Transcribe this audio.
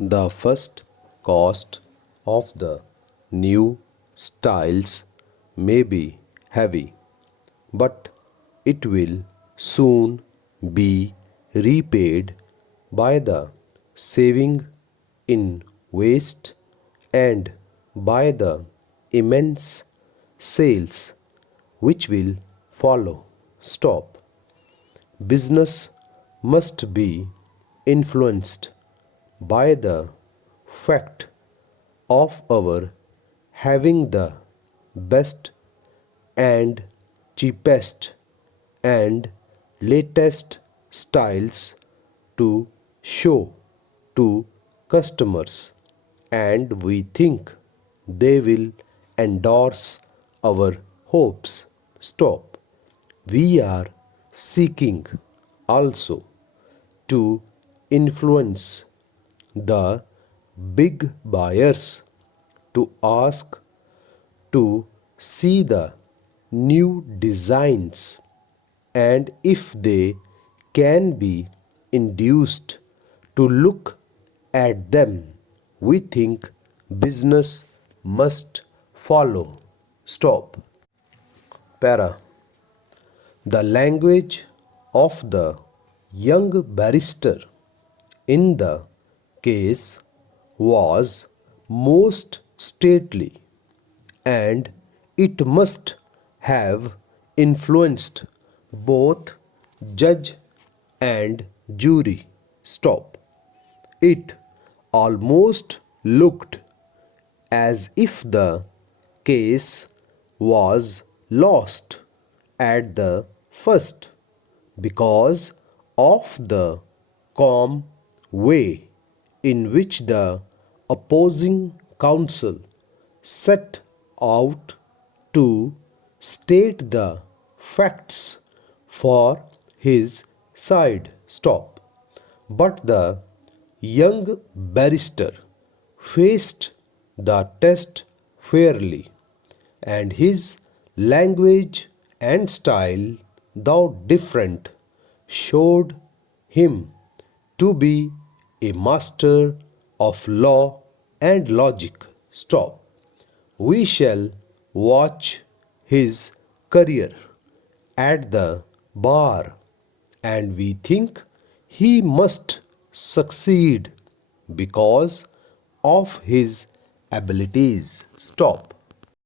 The first cost of the new styles may be heavy, but it will soon be repaid by the saving in waste and by the immense sales which will follow. Stop. Business must be influenced by the fact of our having the best and cheapest and latest styles to show to customers, and we think they will endorse our hopes. Stop. We are seeking also to influence the big buyers to ask to see the new designs, and if they can be induced to look at them, we think business must follow. Stop. Para. The language of the young barrister in the case was most stately, and it must have influenced both judge and jury. Stop. It almost looked as if the case was lost at the first because of the calm way in which the opposing counsel set out to state the facts for his side. Stop. But the young barrister faced the test fairly, and his language and style, though different, showed him to be a master of law and logic. Stop. We shall watch his career at the bar, and we think he must succeed because of his abilities. Stop.